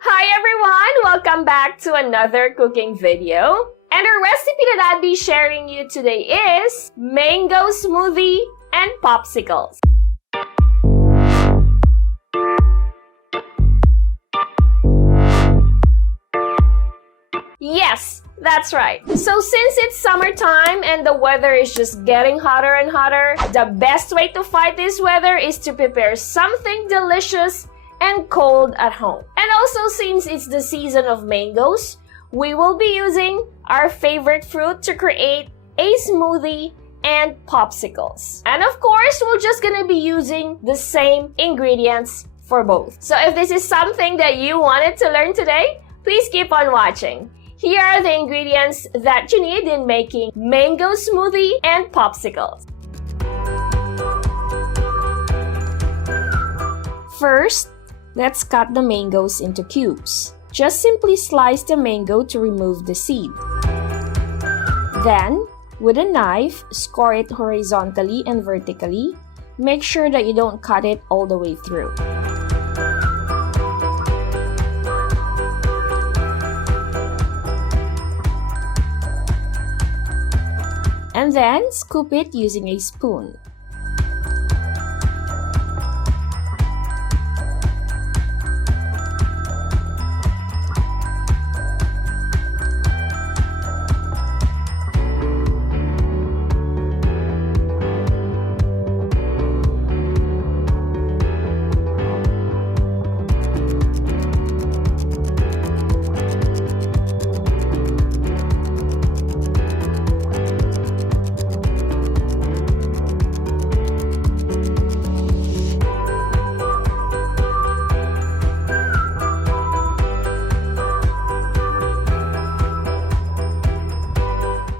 Hi everyone! Welcome back to another cooking video. And our recipe that I'll be sharing you today is mango smoothie and popsicles. Yes, that's right. So since it's summertime and the weather is just getting hotter and hotter, the best way to fight this weather is to prepare something delicious and cold at home. And also, since it's the season of mangoes, we will be using our favorite fruit to create a smoothie and popsicles. And of course, we're just gonna be using the same ingredients for both. So if this is something that you wanted to learn today, please keep on watching. Here are the ingredients that you need in making mango smoothie and popsicles. First, let's cut the mangoes into cubes. Just simply slice the mango to remove the seed. Then, with a knife, score it horizontally and vertically. Make sure that you don't cut it all the way through. And then, scoop it using a spoon.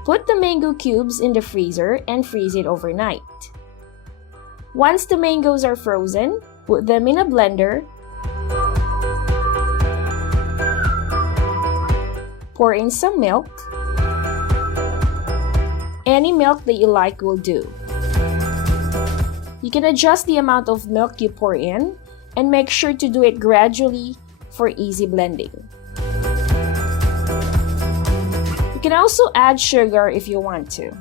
Put the mango cubes in the freezer and freeze it overnight. Once the mangoes are frozen, put them in a blender. Pour in some milk. Any milk that you like will do. You can adjust the amount of milk you pour in and make sure to do it gradually for easy blending. You can also add sugar if you want to.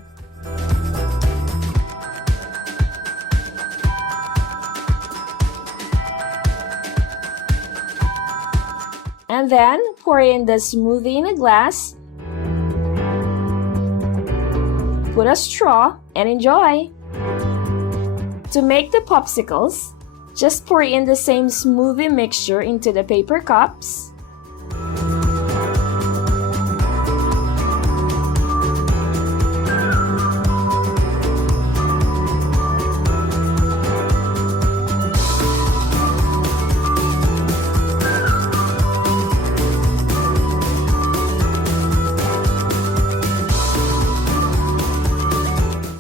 And then pour in the smoothie in a glass. Put a straw and enjoy. To make the popsicles, just pour in the same smoothie mixture into the paper cups.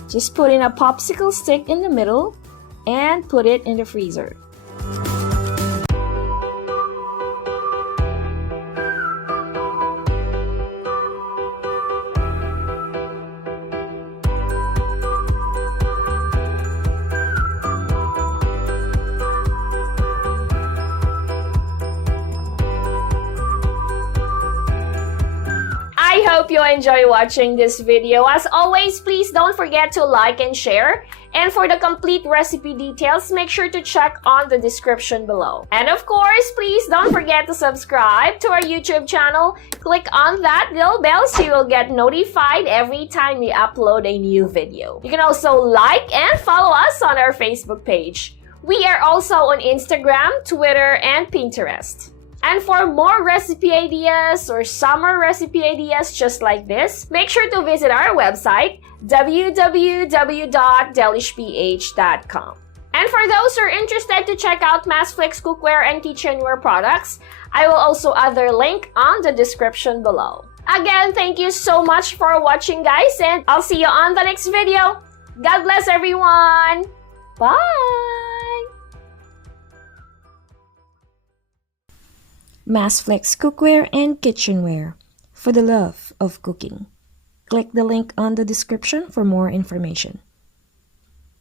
Just put in a popsicle stick in the middle and put it in the freezer. I hope you enjoy watching this video. As always, please don't forget to like and share. And for the complete recipe details, make sure to check on the description below. And of course, please don't forget to subscribe to our YouTube channel. Click on that little bell so you will get notified every time we upload a new video. You can also like and follow us on our Facebook page. We are also on Instagram, Twitter, and Pinterest. And for more recipe ideas or summer recipe ideas just like this, make sure to visit our website, www.delishph.com. And for those who are interested to check out Masflex cookware and kitchenware products, I will also add their link on the description below. Again, thank you so much for watching, guys, and I'll see you on the next video. God bless everyone! Bye! Masflex cookware and kitchenware for the love of cooking. Click the link on the description for more information.